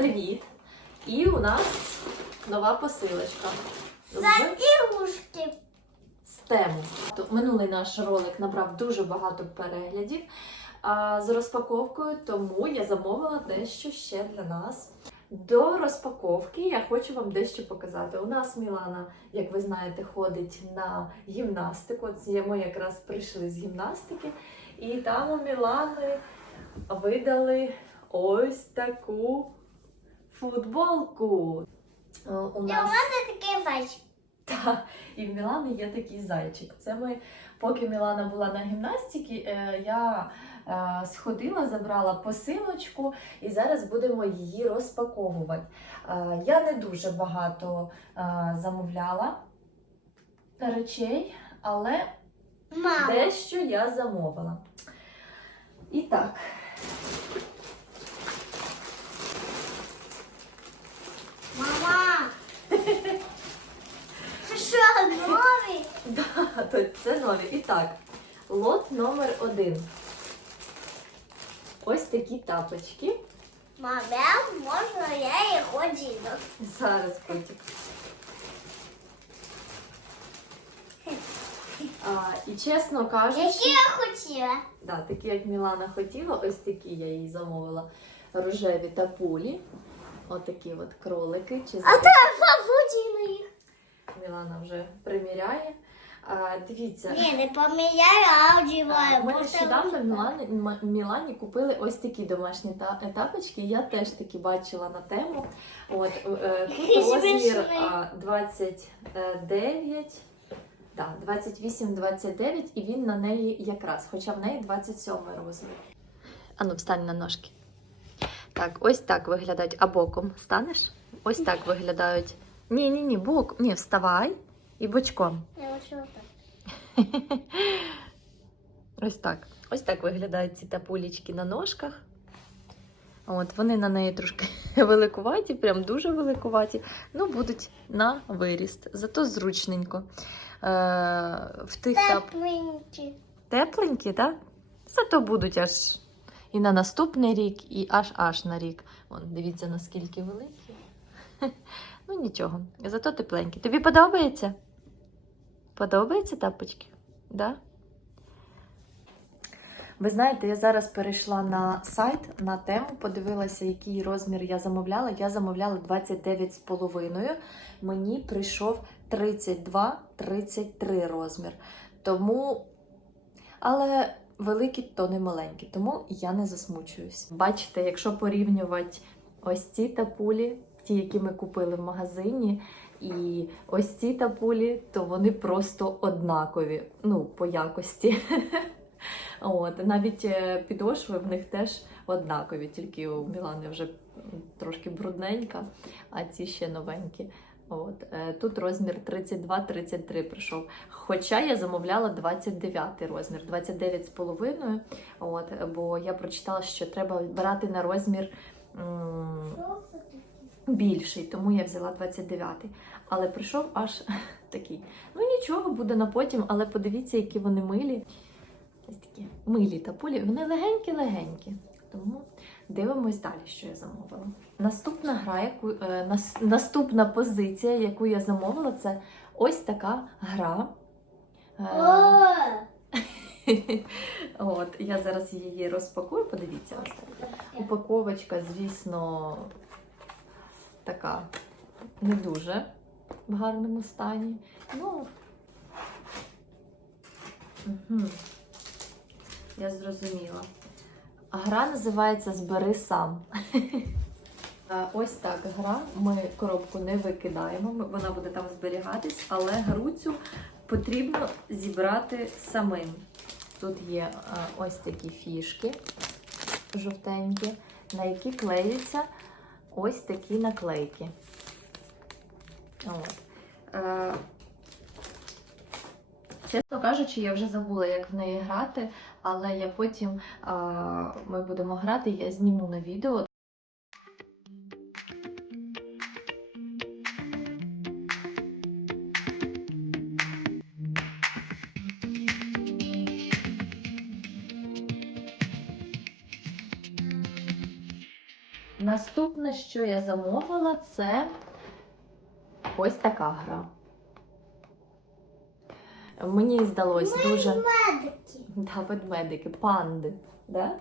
привіт! І у нас нова посилочка з, Ігрушки. з тему. Минулий наш ролик набрав дуже багато переглядів а, з розпаковкою, тому я замовила дещо ще для нас. До розпаковки я хочу вам дещо показати. У нас Мілана, як ви знаєте, ходить на гімнастику. От ми якраз прийшли з гімнастики, і там у Мілани видали ось таку футболку. Е, У нас мене такий зайчик. та, і в Мілани є такий зайчик. Це ми, поки Мілана була на гімнастиці, е, я е, сходила, забрала посилочку і зараз будемо її розпаковувати. Я не дуже багато замовляла речей, але Мама. дещо я замовила. І так, Мама. Це що, новий? да, то це нові. І так, лот номер один. Ось такі тапочки. Мама, можна я їх одіну? Зараз потім. А, і чесно кажучи, Які я хотіла? да, такі, як Мілана хотіла, ось такі я їй замовила рожеві та пулі. Отакі от кролики. Чи А Я одіну їх. Мілана вже приміряє. А, дивіться. Ні, не поміняю, а одіваю. Ми нещодавно Мілані, Мілані купили ось такі домашні та- тапочки. Я теж такі бачила на тему. От, е, тут розмір а, 29, да, 28-29, і він на неї якраз, хоча в неї 27 розмір. Ану, встань на ножки. Так, ось так виглядають. А боком станеш? Ось так виглядають. Ні, ні, ні, бок. Ні, вставай і бочком. Я лише отак. Ось так. Ось так виглядають ці тапулічки на ножках. От, вони на неї трошки великуваті, прям дуже великуваті. Ну, будуть на виріст. Зато зручненько. Е, в тих тап... Тепленькі. тепленькі, так? Зато будуть аж і на наступний рік, і аж аж на рік. Вон, дивіться, наскільки великі. Ну, нічого. Зато тепленькі. Тобі подобається? Подобається тапочки? Да? Ви знаєте, я зараз перейшла на сайт на тему, подивилася, який розмір я замовляла. Я замовляла 29,5. Мені прийшов 32-33 розмір. Тому, але великі, то не маленькі, тому я не засмучуюсь. Бачите, якщо порівнювати ось ці тапулі, ті, які ми купили в магазині, і ось ці тапулі, то вони просто однакові, ну, по якості. От, навіть е, підошви в них теж однакові, тільки у Мілани вже трошки брудненька, а ці ще новенькі. От, е, тут розмір 32-33 прийшов. Хоча я замовляла 29 розмір, 29,5. От, бо я прочитала, що треба брати на розмір м, більший, тому я взяла 29. Але прийшов аж такий. Ну нічого, буде на потім, але подивіться, які вони милі. Ось такі милі та пулі. Вони легенькі-легенькі. Тому дивимось далі, що я замовила. Наступна гра, яку е, нас, наступна позиція, яку я замовила, це ось така гра. Е, От, я зараз її розпакую, подивіться. Ось так. Упаковочка, звісно, така не дуже в гарному стані. Ну, угу. я зрозуміла. Гра називається Збери сам. Ось так гра. Ми коробку не викидаємо, вона буде там зберігатись, але гру цю потрібно зібрати самим. Тут є ось такі фішки жовтенькі, на які клеються ось такі наклейки. От. Е, Чесно кажучи, я вже забула, як в неї грати, але я потім ми будемо грати, я зніму на відео. Наступне, що я замовила, це ось така гра. Мені здалось дуже. Медики. Да, ведмедики, панди. Да?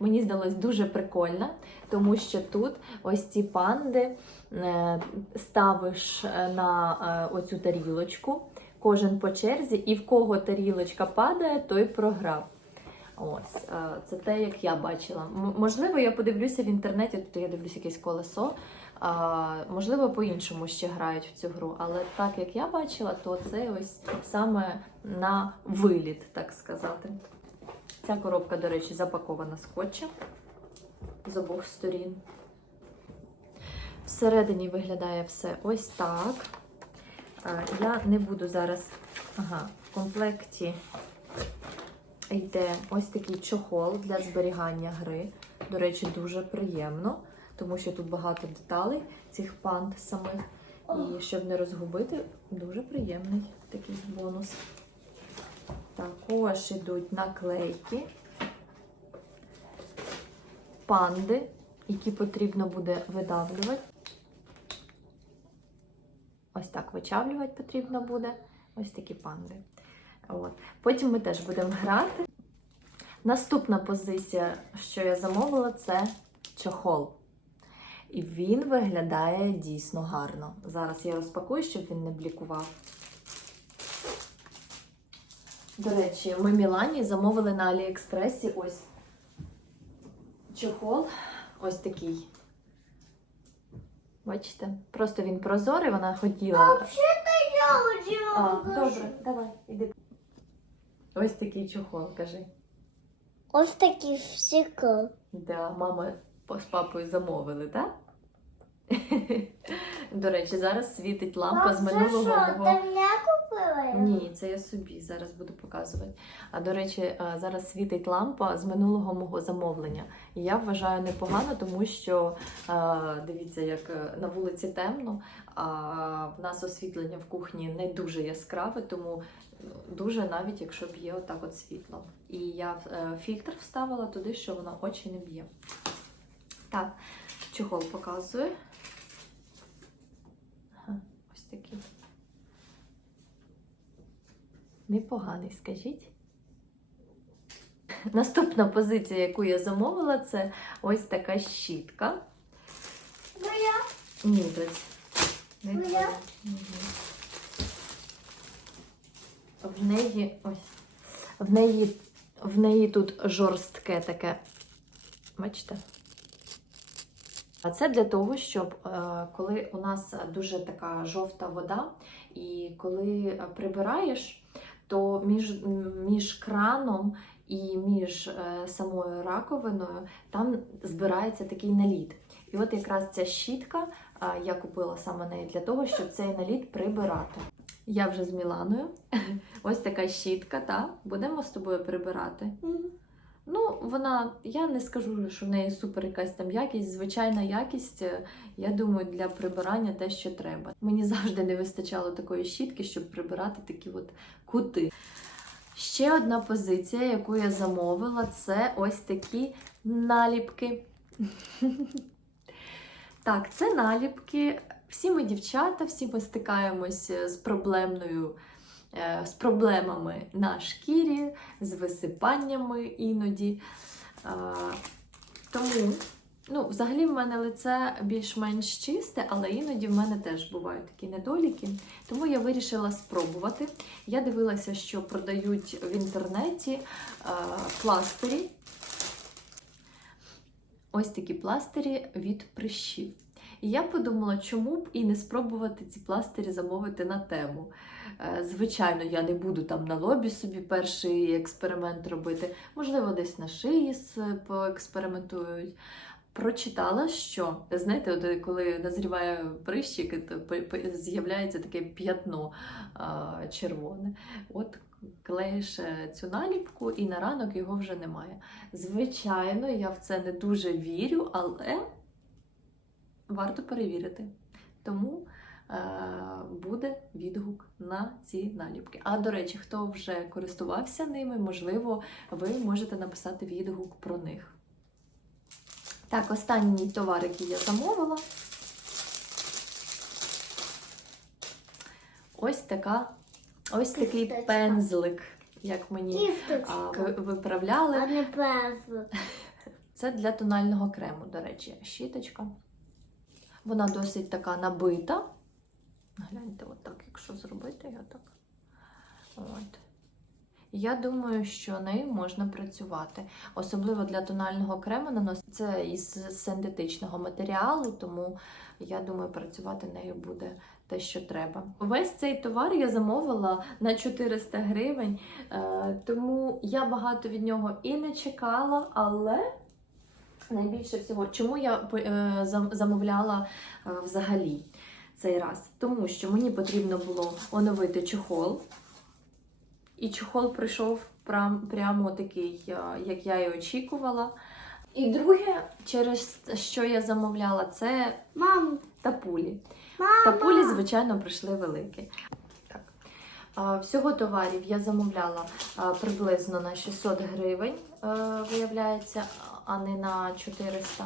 Мені здалось дуже прикольно, тому що тут ось ці панди е, ставиш е, на е, оцю тарілочку, кожен по черзі, і в кого тарілочка падає, той програв. Ось, це те, як я бачила. Можливо, я подивлюся в інтернеті, тут я дивлюся якесь колесо. А, можливо, по-іншому ще грають в цю гру, але так як я бачила, то це ось саме на виліт, так сказати. Ця коробка, до речі, запакована скотчем з обох сторін. Всередині виглядає все ось так. Я не буду зараз. Ага, в комплекті йде ось такий чохол для зберігання гри. До речі, дуже приємно, тому що тут багато деталей цих панд самих. І щоб не розгубити, дуже приємний такий бонус. Також ідуть наклейки, панди, які потрібно буде видавлювати. Ось так вичавлювати потрібно буде. Ось такі панди. От. Потім ми теж будемо грати. Наступна позиція, що я замовила, це чохол. І він виглядає дійсно гарно. Зараз я розпакую, щоб він не блікував. До речі, ми Мілані замовили на Аліекспресі ось чохол. Ось такий. Бачите? Просто він прозорий, вона хотіла. Я А, хотіла добре, давай, іди. Ось такий чохол, кажи. Ось такі всіки. Да, мама з папою замовили, так? До речі, зараз світить лампа з минулого мого. Ти мене купила? Ні, це я собі зараз буду показувати. А до речі, зараз світить лампа з минулого мого замовлення. І я вважаю непогано, тому що дивіться, як е, на вулиці темно, а в нас освітлення в кухні не дуже яскраве, тому дуже навіть якщо б'є отак от світло. І я е, фільтр вставила туди, що воно очі не б'є. Так, чохол показую. Ага, ось такий. Непоганий, скажіть. Наступна позиція, яку я замовила, це ось така щітка. Моя. Ні, десь. Моя? В неї ось. В неї, в неї тут жорстке таке. Бачите? А це для того, щоб е, коли у нас дуже така жовта вода, і коли прибираєш, то між, між краном і між е, самою раковиною там збирається такий наліт. І от якраз ця щітка, е, я купила саме неї для того, щоб цей наліт прибирати. Я вже з Міланою. Ось така щітка, та будемо з тобою прибирати. Ну, вона, я не скажу, що в неї супер якась там якість, звичайна якість, е, я думаю, для прибирання те, що треба. Мені завжди не вистачало такої щітки, щоб прибирати такі от кути. Ще одна позиція, яку я замовила, це ось такі наліпки. Так, це наліпки. Всі ми дівчата, всі ми стикаємось з проблемною е, з проблемами на шкірі, з висипаннями іноді. Тому, ну, взагалі, в мене лице більш-менш чисте, але іноді в мене теж бувають такі недоліки. Тому я вирішила спробувати. Я дивилася, що продають в інтернеті пластирі. Ось такі пластирі від прищів. І я подумала, чому б і не спробувати ці пластирі замовити на тему. Е, Звичайно, я не буду там на лобі собі перший експеримент робити, можливо, десь на шиї поекспериментують. Прочитала, що знаєте, от коли назріває прищик, то по- по- з'являється таке п'ятно червоне. От клеїш е, цю наліпку, і на ранок його вже немає. Звичайно, я в це не дуже вірю, але варто перевірити. Тому е, буде відгук на ці наліпки. А до речі, хто вже користувався ними, можливо, ви можете написати відгук про них. Так, останній товар, який я замовила. Ось така, ось такий Кисточка. пензлик, як мені а, ви- виправляли. А не пензлик. Це для тонального крему, до речі, щіточка. Вона досить така набита. Гляньте, отак, якщо зробити, я так. От. Я думаю, що нею можна працювати. Особливо для тонального крему наносити. Це із синтетичного матеріалу, тому я думаю, працювати нею буде те, що треба. Весь цей товар я замовила на 400 гривень, е, тому я багато від нього і не чекала, але найбільше всього, чому я е, замовляла е, взагалі цей раз? Тому що мені потрібно було оновити чохол. І чохол прийшов прямо такий, е, як я і очікувала. І друге, через що я замовляла, це Мам, тапулі. мама. Тапулі, звичайно, прийшли великі. Всього товарів я замовляла приблизно на 600 гривень, е, виявляється, а не на 400.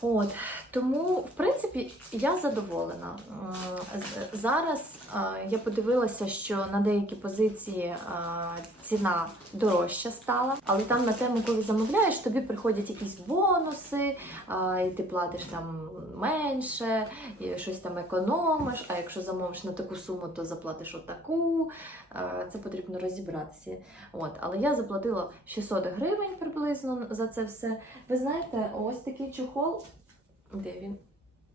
От, тому, в принципі, я задоволена. Зараз е, я подивилася, що на деякі позиції е, ціна дорожча стала, але там на тему, коли замовляєш, тобі приходять якісь бонуси, е, і ти платиш там менше, і щось там економиш. А якщо замовиш на таку суму, то заплатиш отаку. Е, Це потрібно розібратися. От, але я заплатила 600 гривень приблизно за це все. Ви знаєте, ось такий чохол. Де він?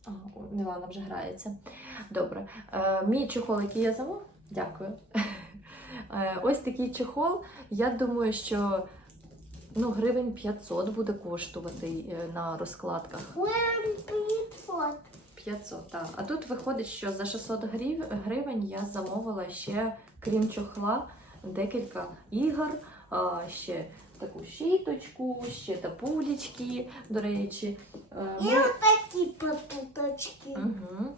А, Мілана вже грається. Добре. Е, мій чохол, який я замовила, дякую. Е, ось такий чохол. Я думаю, що ну, гривень 500 буде коштувати е, на розкладках. П'ятсот. 500, так. А тут виходить, що за 600 гривень я замовила ще, крім чохла, декілька ігор, ще таку щіточку, ще тапулечки, до речі. Е, І ми- отакі попуточки. Мгм.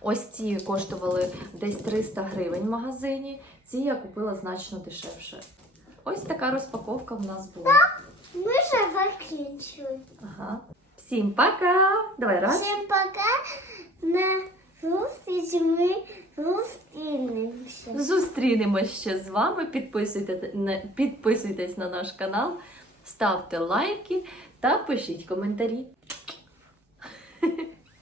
Ось ці коштували десь 300 гривень в магазині. Ці я купила значно дешевше. Ось така розпаковка в нас була. Ми вже закінчили. Ага. Всім пока! Давай раз. Всім пока. На зустріч ми зустрінемося. Зустрінемось ще з вами. Підписуйтесь на наш канал, ставте лайки та пишіть коментарі.